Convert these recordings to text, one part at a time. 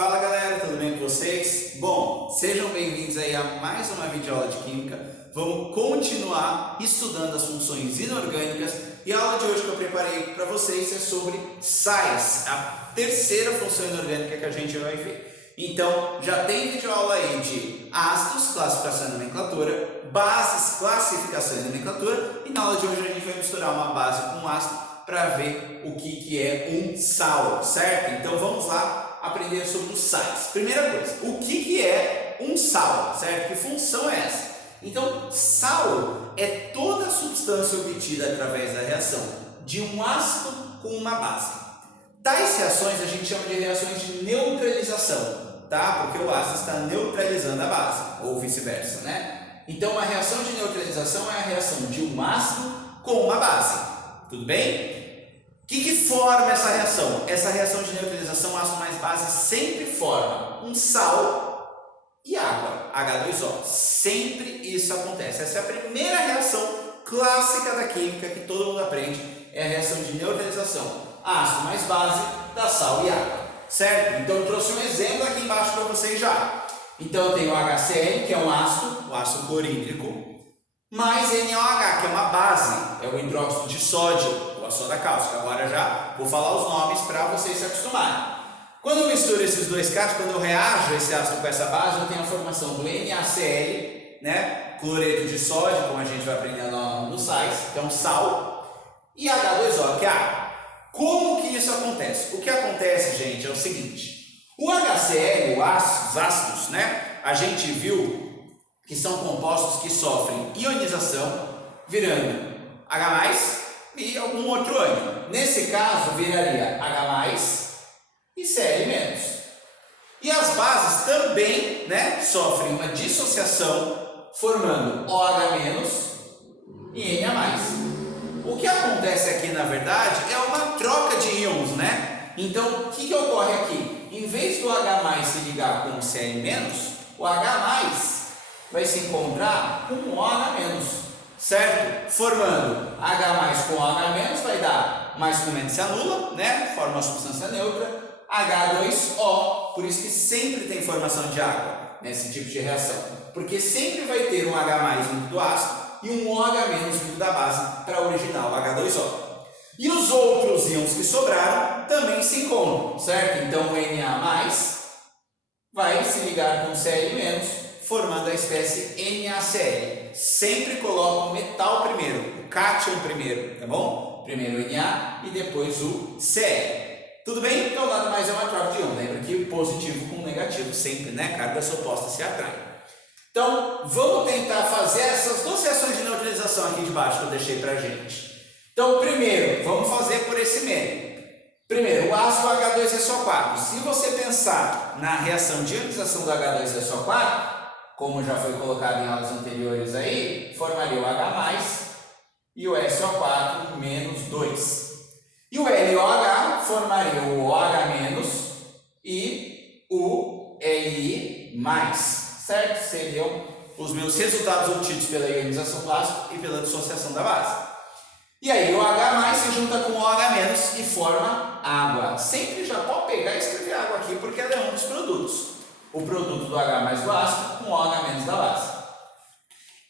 Fala galera, tudo bem com vocês? Bom, sejam bem-vindos aí a mais uma videoaula de Química. Vamos continuar estudando as funções inorgânicas e a aula de hoje que eu preparei para vocês é sobre sais, a terceira função inorgânica que a gente vai ver. Então, já tem videoaula aí de ácidos, classificação e nomenclatura, bases, classificação e nomenclatura, e na aula de hoje a gente vai misturar uma base com um ácido para ver o que é um sal, certo? Então vamos lá aprender sobre os sais. Primeira coisa, o que é um sal, certo? Que função é essa? Então, sal é toda a substância obtida através da reação de um ácido com uma base. Tais reações a gente chama de reações de neutralização, tá? Porque o ácido está neutralizando a base, ou vice-versa, né? Então, uma reação de neutralização é a reação de um ácido com uma base, tudo bem? O que forma essa reação? Essa reação de neutralização, ácido mais base, sempre forma um sal e água, H2O. Sempre isso acontece. Essa é a primeira reação clássica da química que todo mundo aprende, é a reação de neutralização. Ácido mais base dá sal e água, certo? Então eu trouxe um exemplo aqui embaixo para vocês já. Então eu tenho o HCl, que é um ácido, o ácido clorídrico, mais NaOH, que é uma base, é o hidróxido de sódio, ou a soda cáustica. Agora já vou falar os nomes para vocês se acostumarem. Quando eu misturo esses dois casos, quando eu reajo esse ácido com essa base, eu tenho a formação do NaCl, né? Cloreto de sódio, como a gente vai aprender no nome dos sais, que é um sal, e H2O, que é água. Como que isso acontece? O que acontece, gente, é o seguinte: o HCl, os ácidos, né? A gente viu que são compostos que sofrem ionização, virando H+, e algum outro ânion. Nesse caso, viraria H+, e Cl-. E as bases também, né, sofrem uma dissociação, formando OH- e Na+. O que acontece aqui, na verdade, é uma troca de íons, né? Então, o que ocorre aqui? Em vez do H+ se ligar com o Cl-, o H+ vai se encontrar com um OH-, certo? Formando H+ com OH- vai dar mais com menos se anula, né? Forma uma substância neutra, H2O, por isso que sempre tem formação de água nesse tipo de reação, porque sempre vai ter um H+ vindo do ácido e um OH- vindo da base para originar o H2O. E os outros íons que sobraram também se encontram, certo? Então o Na+ vai se ligar com o Cl-, formando a espécie NaCl. Sempre coloca o metal primeiro, o cátion primeiro, tá bom? Primeiro o Na e depois o Cl. Tudo bem? Então nada mais é uma troca de íon. Lembra que positivo com negativo sempre, né? Cargas opostas se atraem. Então vamos tentar fazer essas duas reações de neutralização aqui de baixo que eu deixei pra gente. Então primeiro, vamos fazer por esse meio. Primeiro, o ácido H2SO4. Se você pensar na reação de ionização do H2SO4, como já foi colocado em aulas anteriores aí, formaria o H+, e o SO4 menos 2. E o LOH formaria o OH- e o Li+, certo? Seriam os meus resultados obtidos pela ionização do ácido e pela dissociação da base. E aí o H+ se junta com o OH- e forma água. Sempre já pode pegar e escrever água aqui, porque ela é um dos produtos. O produto do H+ do ácido com o OH- da base.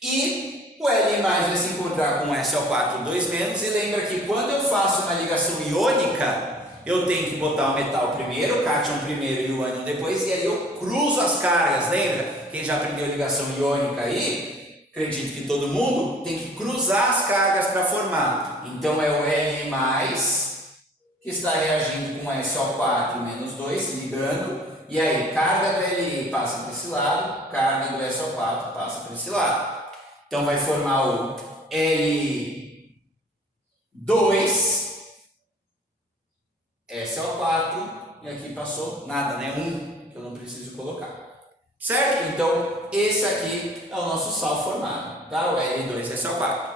E o Li+ vai se encontrar com o SO4 2-, e lembra que quando eu faço uma ligação iônica, eu tenho que botar o metal primeiro, o cátion primeiro e o ânion depois, e aí eu cruzo as cargas, lembra? Quem já aprendeu ligação iônica aí, acredito que todo mundo, tem que cruzar as cargas para formar. Então é o Li+, que está reagindo com SO4 menos 2, se ligando. E aí, carga do Li passa para esse lado, carga do SO4 passa para esse lado. Então vai formar o Li2 SO4, e aqui passou nada, né? 1, que eu não preciso colocar. Certo? Então, esse aqui é o nosso sal formado, tá? O Li2SO4.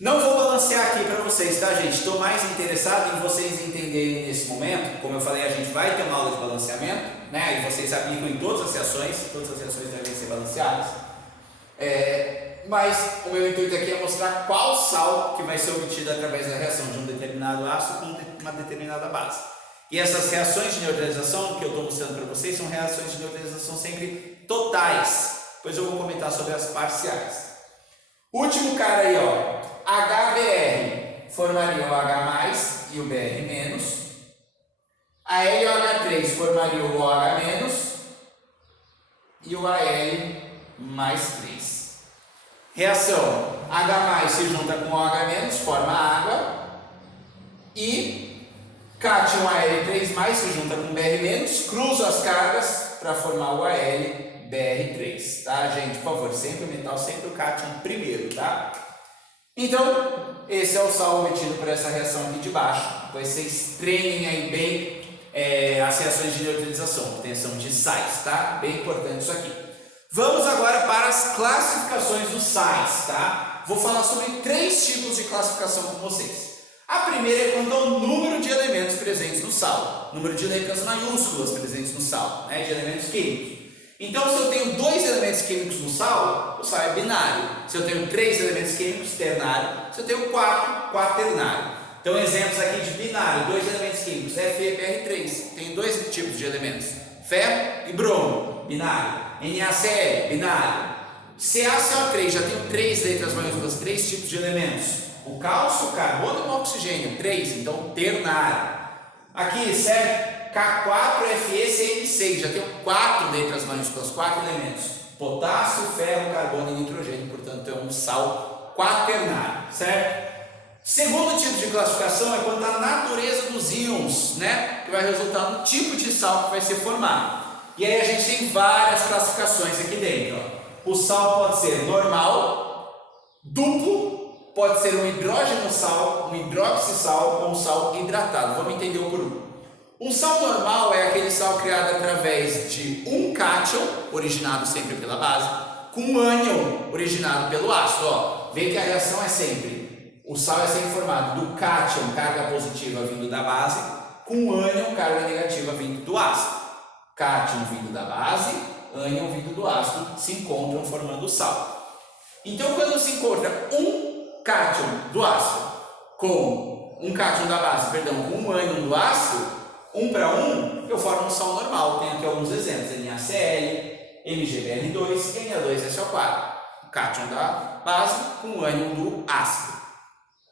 Não vou balancear aqui para vocês, tá, gente? Estou mais interessado em vocês entenderem nesse momento. Como eu falei, a gente vai ter uma aula de balanceamento, né? E vocês aplicam em todas as reações devem ser balanceadas. Mas o meu intuito aqui é mostrar qual sal que vai ser obtido através da reação de um determinado ácido com uma determinada base. E essas reações de neutralização que eu estou mostrando para vocês são reações de neutralização sempre totais. Depois eu vou comentar sobre as parciais. Último cara aí, ó, HBr formaria o H+ e o Br-. A LOH3 formaria o OH- e o Al+3. Reação: H+ se junta com OH-, forma água. E cátion Al3+ se junta com Br-, cruza as cargas para formar o Al-Br3. Tá, gente? Por favor, sempre o metal, sempre o cátion primeiro, tá? Então, esse é o sal obtido por essa reação aqui de baixo. Depois vocês treinem aí bem as reações de neutralização, obtenção de sais, tá? Bem importante isso aqui. Vamos agora para as classificações dos sais, tá? Vou falar sobre 3 tipos de classificação com vocês. A primeira é quanto ao número de elementos presentes no sal, número de letras maiúsculas presentes no sal, né? De elementos químicos. Então, se eu tenho 2 elementos químicos no sal, o sal é binário. Se eu tenho 3 elementos químicos, ternário. Se eu tenho 4, quaternário. Então, exemplos aqui de binário, 2 elementos químicos, FeBr3, tem 2 tipos de elementos, ferro e bromo, binário, NaCl, binário, CaCO3, já tenho 3 letras maiúsculas, 3 tipos de elementos, o cálcio, o carbono e o oxigênio, 3, então ternário. Aqui, certo? K4FeCl6, já tenho 4 letras maiúsculas, 4 elementos, potássio, ferro, carbono e nitrogênio, portanto é um sal quaternário, certo? Segundo tipo de classificação é quanto à natureza dos íons, né? Que vai resultar no tipo de sal que vai ser formado. E aí a gente tem várias classificações aqui dentro. Ó. O sal pode ser normal, duplo, pode ser um hidrogeno sal, um hidroxissal ou um sal hidratado. Vamos entender um por um. Um sal normal é aquele sal criado através de um cátion, originado sempre pela base, com um ânion, originado pelo ácido. Ó, vê que a reação é sempre... O sal é sempre formado do cátion, carga positiva vindo da base, com ânion, carga negativa vindo do ácido. Cátion vindo da base, ânion vindo do ácido, se encontram formando o sal. Então, quando se encontra um cátion do ácido com um cátion da base, perdão, com um ânion do ácido, 1 para 1, eu formo um sal normal. Tenho aqui alguns exemplos: NaCl, MgBr2, Na2SO4. O cátion da base com o ânion do ácido.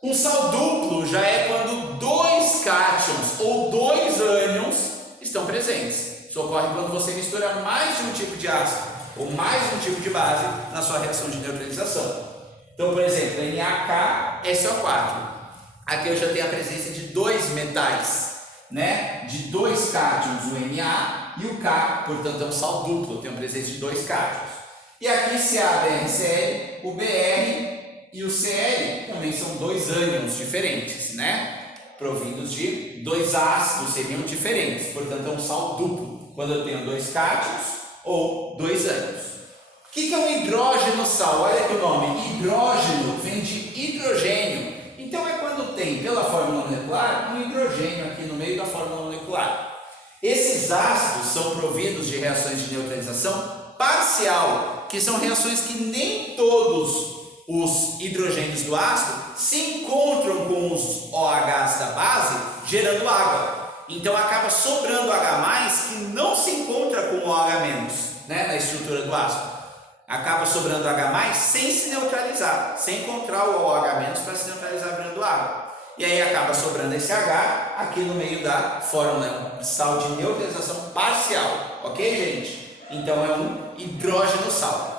Um sal duplo já é quando 2 cátions ou 2 ânions estão presentes. Isso ocorre quando você mistura mais de um tipo de ácido ou mais de um tipo de base na sua reação de neutralização. Então, por exemplo, NaKSO4. Aqui eu já tenho a presença de 2 metais, né? De 2 cátions, o Na e o K, portanto é um sal duplo, eu tenho a presença de 2 cátions. E aqui CaBrCl, o Br e o Cl também são 2 ânions diferentes, né? Provindos de 2 ácidos, seriam diferentes, portanto é um sal duplo, quando eu tenho 2 cátions ou 2 ânions. O que é um hidrógeno sal? Olha aqui o nome, hidrógeno vem de hidrogênio, então é quando tem pela fórmula molecular um hidrogênio aqui no meio da fórmula molecular. Esses ácidos são provindos de reações de neutralização parcial, que são reações que nem todos os hidrogênios do ácido se encontram com os OHs da base, gerando água. Então acaba sobrando H+, que não se encontra com o OH-, né, na estrutura do ácido. Acaba sobrando H+, sem se neutralizar, sem encontrar o OH- para se neutralizar virando água. E aí acaba sobrando esse H aqui no meio da fórmula sal de neutralização parcial. Ok, gente? Então é um hidrógeno sal.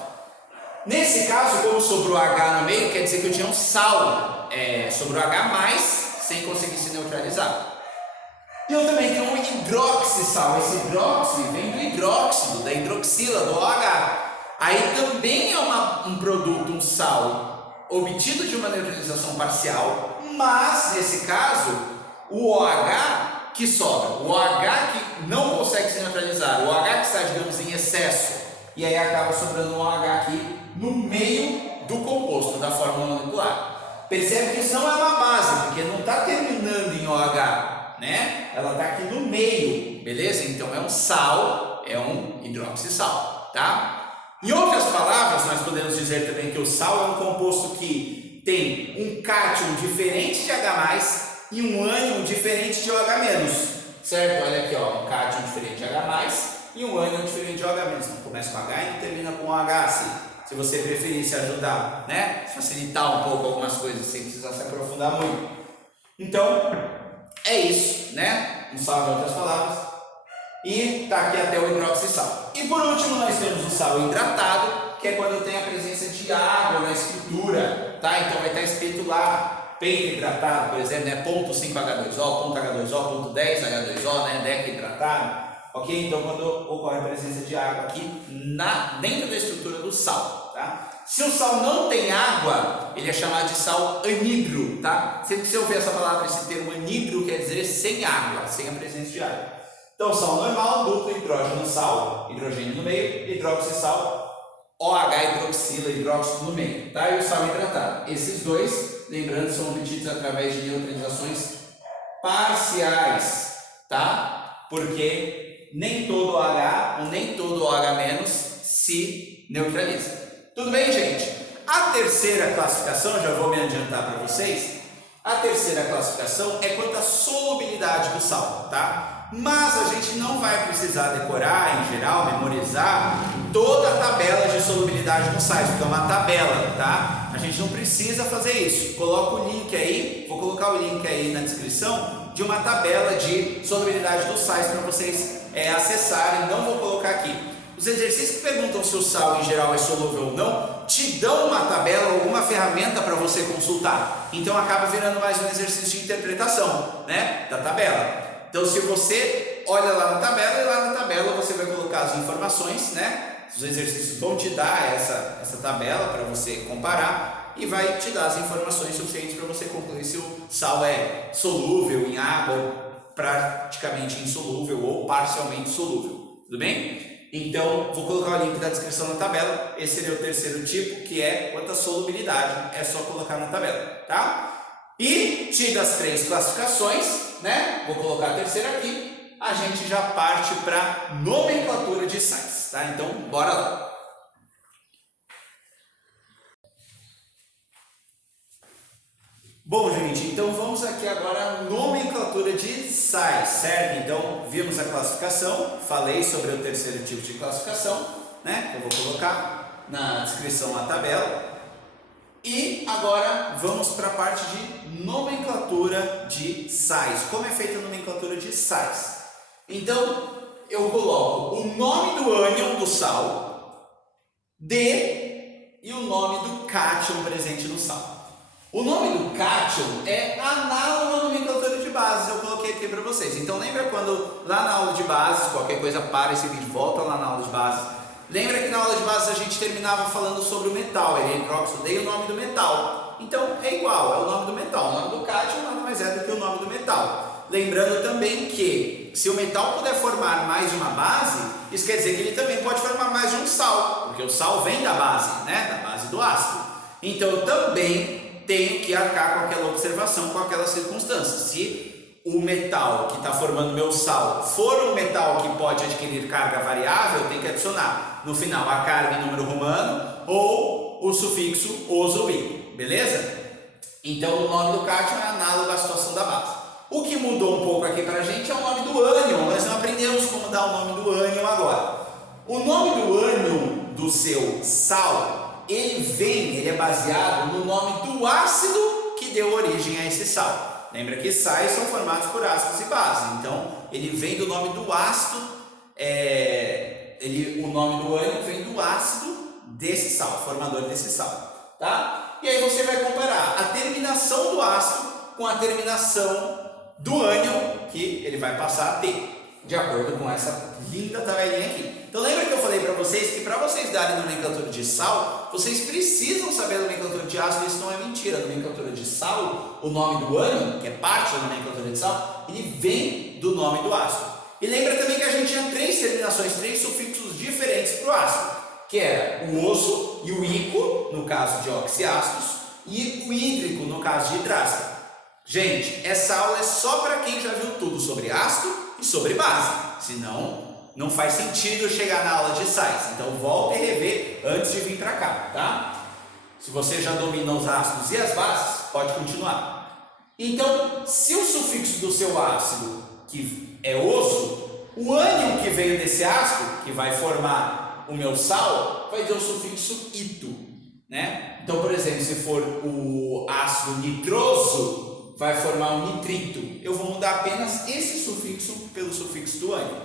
Nesse caso, como sobrou H no meio, quer dizer que eu tinha um sal, sobrou H+, sem conseguir se neutralizar. E eu também tenho um hidroxissal. Esse hidroxi vem do hidróxido, da hidroxila, do OH. Aí também é um produto, um sal, obtido de uma neutralização parcial, mas, nesse caso, o OH que sobra, o OH que não consegue se neutralizar, o OH que está, digamos, em excesso, e aí acaba sobrando um OH aqui no meio do composto, da fórmula molecular. Percebe que isso não é uma base, porque não está terminando em OH, né? Ela está aqui no meio, beleza? Então é um sal, é um hidroxissal, tá? Em outras palavras, nós podemos dizer também que o sal é um composto que tem um cátion diferente de H+, e um ânion diferente de OH-. certo? Olha aqui, ó, um cátion diferente de H+, e um ânion diferente de OH-. Não começa com H e não termina com OH, assim. Se você preferir se ajudar, né? Facilitar um pouco algumas coisas sem precisar se aprofundar muito. Então, é isso, né? Um sal em outras palavras. E tá aqui até o hidroxissal. E por último, nós temos o sal hidratado, que é quando tem a presença de água na estrutura, tá? Então vai estar escrito lá, peito hidratado, por exemplo, né? Ponto 5H2O, ponto H2O, ponto 10 H2O, né? Deca hidratado. Ok? Então, quando ocorre a presença de água aqui dentro da estrutura do sal, tá? Se o sal não tem água, ele é chamado de sal anidro, tá? Sempre que você ouvir essa palavra, esse termo anidro, quer dizer sem água, sem a presença de água. Então, sal normal, duplo hidrógeno sal, hidrogênio no meio, hidroxissal, OH hidroxila, hidróxido no meio, tá? E o sal hidratado. Esses dois, lembrando, são obtidos através de neutralizações parciais, tá? Porque nem todo OH ou nem todo OH- se neutraliza. Tudo bem, gente? A terceira classificação, já vou me adiantar para vocês, a terceira classificação é quanto à solubilidade do sal, tá? Mas a gente não vai precisar decorar, em geral, memorizar toda a tabela de solubilidade dos sais, porque é uma tabela, tá? A gente não precisa fazer isso. Coloca o link aí, vou colocar o link aí na descrição de uma tabela de solubilidade dos sais para vocês acessarem, não vou colocar aqui. Os exercícios que perguntam se o sal em geral é solúvel ou não, te dão uma tabela ou alguma ferramenta para você consultar. Então acaba virando mais um exercício de interpretação, né, da tabela. Então se você olha lá na tabela e lá na tabela você vai colocar as informações, né? Os exercícios vão te dar essa tabela para você comparar e vai te dar as informações suficientes para você concluir se o sal é solúvel em água ou praticamente insolúvel ou parcialmente solúvel. Tudo bem? Então, vou colocar o link da descrição na tabela. Esse seria o terceiro tipo, que é quanto à solubilidade, é só colocar na tabela, tá? E, tidas as três classificações, né? Vou colocar a terceira aqui, a gente já parte para nomenclatura de sais, tá? Então, bora lá. Bom, gente, então vamos aqui agora à nomenclatura de sais, certo? Então, vimos a classificação, falei sobre o terceiro tipo de classificação, né? Eu vou colocar na descrição a tabela. E agora vamos para a parte de nomenclatura de sais. Como é feita a nomenclatura de sais? Então, eu coloco o nome do ânion do sal, e o nome do cátion presente no sal. O nome do cátion é análogo à nomenclatura de bases, eu coloquei aqui para vocês. Então lembra quando lá na aula de bases, qualquer coisa para esse vídeo, volta lá na aula de bases. Lembra que na aula de bases a gente terminava falando sobre o metal, ele é hidróxido e o nome do metal. Então é igual, é o nome do metal. O nome do cátion nada mais é do que o nome do metal. Lembrando também que se o metal puder formar mais de uma base, isso quer dizer que ele também pode formar mais de um sal, porque o sal vem da base, né? Da base do ácido. Então eu também tenho que arcar com aquela observação, com aquela circunstância. Se o metal que está formando meu sal for um metal que pode adquirir carga variável, eu tenho que adicionar no final a carga em número romano ou o sufixo -os ou -i, beleza? Então o nome do cátion é análogo à situação da base. O que mudou um pouco aqui para a gente é o nome do ânion. Nós não aprendemos como dar o nome do ânion agora. O nome do ânion do seu sal, ele é baseado no nome do ácido que deu origem a esse sal. Lembra que sais são formados por ácidos e bases, então ele vem do nome do ácido, o nome do ânion vem do ácido desse sal, formador desse sal, tá? E aí você vai comparar a terminação do ácido com a terminação do ânion que ele vai passar a ter, de acordo com essa linda tabelinha aqui. Então lembra que eu falei para vocês que para vocês darem nomenclatura de sal, vocês precisam saber a nomenclatura de ácido. Isso não é mentira. A nomenclatura de sal, o nome do ânion, que é parte da nomenclatura de sal, ele vem do nome do ácido. E lembra também que a gente tinha três terminações, três sufixos diferentes para o ácido, que era o osso e o ico, no caso de oxiácidos, e o hídrico, no caso de hidrácido. Gente, essa aula é só para quem já viu tudo sobre ácido e sobre base, senão não faz sentido chegar na aula de sais. Então volta e rever antes de vir para cá, tá? Se você já domina os ácidos e as bases, pode continuar. Então, se o sufixo do seu ácido, que é oso, o ânion que veio desse ácido, que vai formar o meu sal, vai ter o sufixo ito, né? Então, por exemplo, se for o ácido nitroso, vai formar o nitrito. Eu vou mudar apenas esse sufixo pelo sufixo do ânion.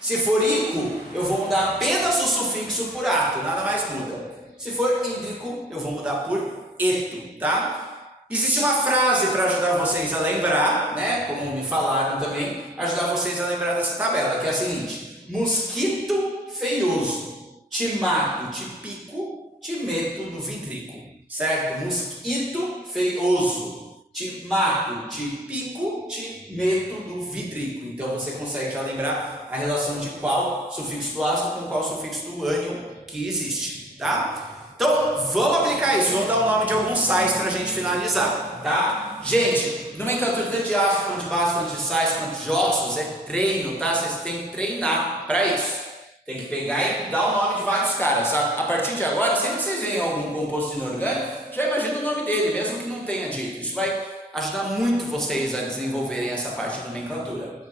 Se for ico, eu vou mudar apenas o sufixo por ato, nada mais muda. Se for hídrico, eu vou mudar por eto, tá? Existe uma frase para ajudar vocês a lembrar, né? Como me falaram também, ajudar vocês a lembrar dessa tabela, que é a seguinte: mosquito feioso, te mato, te pico, te meto no vidrico, certo? Mosquito feioso, te mato, te pico, te meto no vidrico. Então você consegue já lembrar a relação de qual sufixo do ácido com qual sufixo do ânion que existe, tá? Então, vamos aplicar isso, vamos dar o nome de alguns sais para a gente finalizar, tá? Gente, nomenclatura tanto de ácido, quanto de base, quanto de sais, quanto de óxidos, é treino, tá? Vocês têm que treinar para isso. Tem que pegar e dar o nome de vários caras, sabe? A partir de agora, sempre que vocês veem algum composto inorgânico, já imagina o nome dele, mesmo que não tenha dito. Isso vai ajudar muito vocês a desenvolverem essa parte de nomenclatura.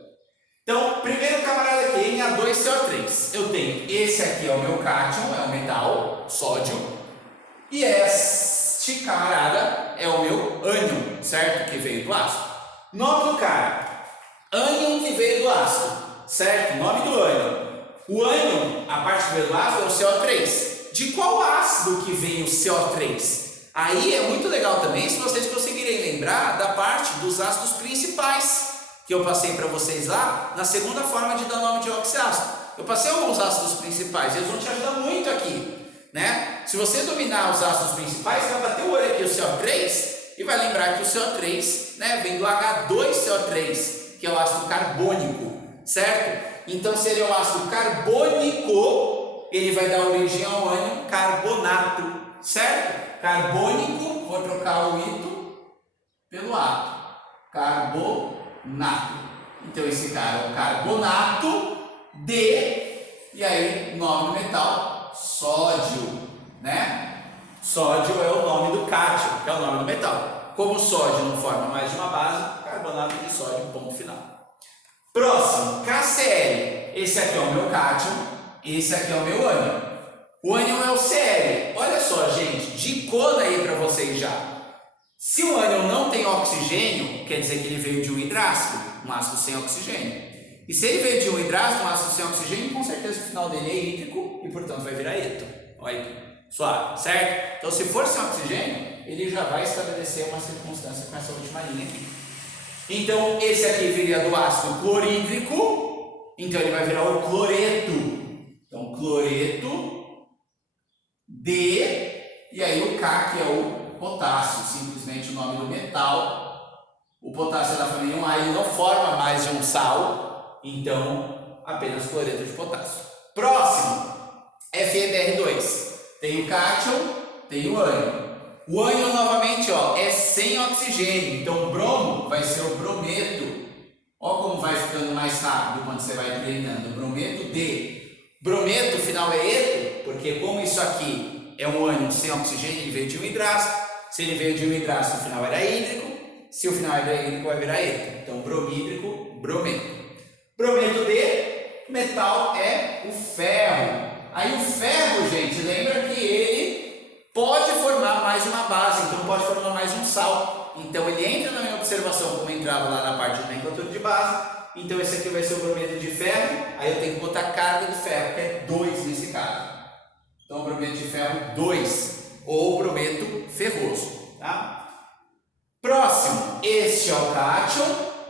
Então, primeiro camarada aqui, Na2CO3. Eu tenho esse aqui é o meu cátion, é o metal, sódio. E este camarada é o meu ânion, certo? Que veio do ácido. Nome do cara, ânion que veio do ácido, certo? Nome do ânion. O ânion, a parte que veio do ácido é o CO3. De qual ácido que vem o CO3? Aí é muito legal também se vocês conseguirem lembrar da parte dos ácidos principais que eu passei para vocês lá na segunda forma de dar nome de oxiácido. Eu passei alguns ácidos principais, eles vão te ajudar muito aqui, né? Se você dominar os ácidos principais, você vai bater o olho aqui, o CO3, e vai lembrar que o CO3, né, vem do H2CO3, que é o ácido carbônico, certo? Então, se ele é o ácido carbônico, ele vai dar origem ao ânion carbonato, certo? Carbônico, vou trocar o ito pelo ato, carbonato. Então esse cara é o carbonato de, e aí nome do metal, sódio, né? Sódio é o nome do cátion, que é o nome do metal. Como o sódio não forma mais de uma base, carbonato de sódio, ponto final. Próximo, KCl. Esse aqui é o meu cátion, esse aqui é o meu ânion. O ânion é o Cl. Olha só, gente, dicona aí para vocês já. Se o ânion não tem oxigênio, quer dizer que ele veio de um hidrácido, um ácido sem oxigênio. E se ele veio de um hidrácido, um ácido sem oxigênio, com certeza o final dele é hídrico e, portanto, vai virar eto. Olha aí, suave, certo? Então, se for sem oxigênio, ele já vai estabelecer uma circunstância com essa última linha aqui. Então, esse aqui viria do ácido clorídrico, então ele vai virar o cloreto. Então, cloreto de, e aí o K, que é o potássio, simplesmente o nome do metal. O potássio é da família 1A, ele não forma mais de um sal, então apenas cloreto de potássio. Próximo, FeBr2. Tem o cátion, tem o ânion. O ânion novamente, ó, é sem oxigênio, então o bromo vai ser o brometo. Ó como vai ficando mais rápido quando você vai treinando. Brometo de. Brometo, o final é eto, porque como isso aqui é um ânion sem oxigênio, ele veio de um hidrácido. Se ele veio de um hidrácido, o final era hídrico. Se o final era hídrico, vai virar eto. Então, bromídrico, brometo. Brometo de metal é o ferro. Aí o ferro, gente, lembra que ele pode formar mais de uma base, então pode formar mais um sal. Então ele entra na minha observação como entrava lá na parte de nomenclatura de base. Então esse aqui vai ser o brometo de ferro. Aí eu tenho que botar carga de ferro, que é 2 nesse caso. Então brometo de ferro 2. Ou brometo ferroso, tá? Próximo, este é o cátion,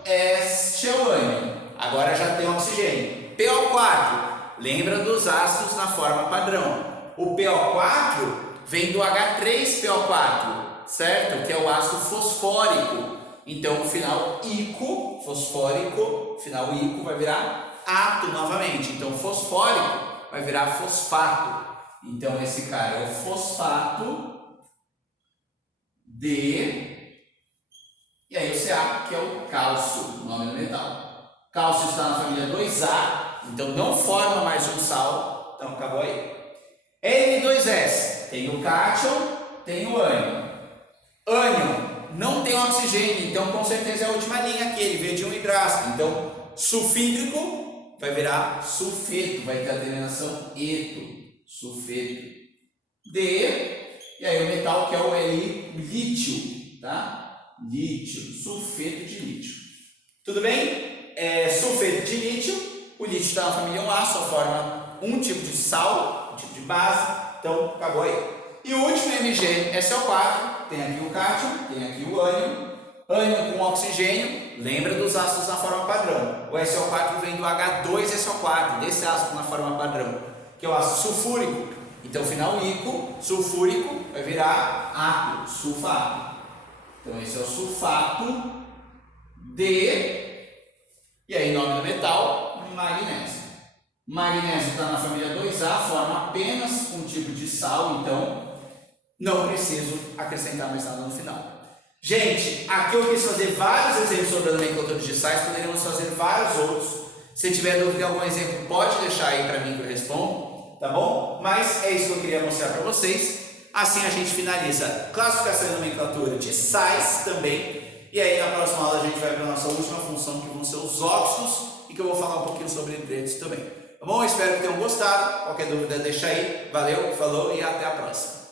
este é o ânion. Agora já tem oxigênio. PO4, lembra dos ácidos na forma padrão. O PO4 vem do H3PO4, certo? Que é o ácido fosfórico. Então o final ico, fosfórico, final ico vai virar ato novamente. Então fosfórico vai virar fosfato. Então, esse cara é o fosfato de, e aí o Ca, que é o cálcio, o nome do metal. Cálcio está na família 2A, então não forma mais um sal, então acabou aí. N2S, tem o cátion, tem o ânion. Ânion não tem oxigênio, então com certeza é a última linha aqui, ele veio de um hidrácido, então sulfídrico vai virar sulfeto, vai ter a terminação eto, sulfeto. E aí o metal que é o lítio, tá? Lítio, sulfeto de lítio. Tudo bem? Sulfeto de lítio, o lítio está na família 1A, só forma um tipo de sal, um tipo de base, então acabou aí. E o último MgSO4, tem aqui o cátion, tem aqui o ânion, ânion com oxigênio, lembra dos ácidos na forma padrão. O SO4 vem do H2SO4, desse ácido na forma padrão, que é o ácido sulfúrico. Então, final ico, sulfúrico, vai virar ato, sulfato. Então, esse é o sulfato de, e aí nome do metal, magnésio. Magnésio está na família 2A, forma apenas um tipo de sal, então não preciso acrescentar mais nada no final. Gente, aqui eu quis fazer vários exemplos sobre a nomenclatura de sais, poderíamos fazer vários outros. Se tiver dúvida em algum exemplo, pode deixar aí para mim que eu respondo, tá bom? Mas é isso que eu queria mostrar para vocês. Assim a gente finaliza classificação e nomenclatura de sais também. E aí na próxima aula a gente vai para a nossa última função, que vão ser os óxidos, e que eu vou falar um pouquinho sobre hidretos também. Tá bom? Espero que tenham gostado. Qualquer dúvida deixa aí. Valeu, falou e até a próxima.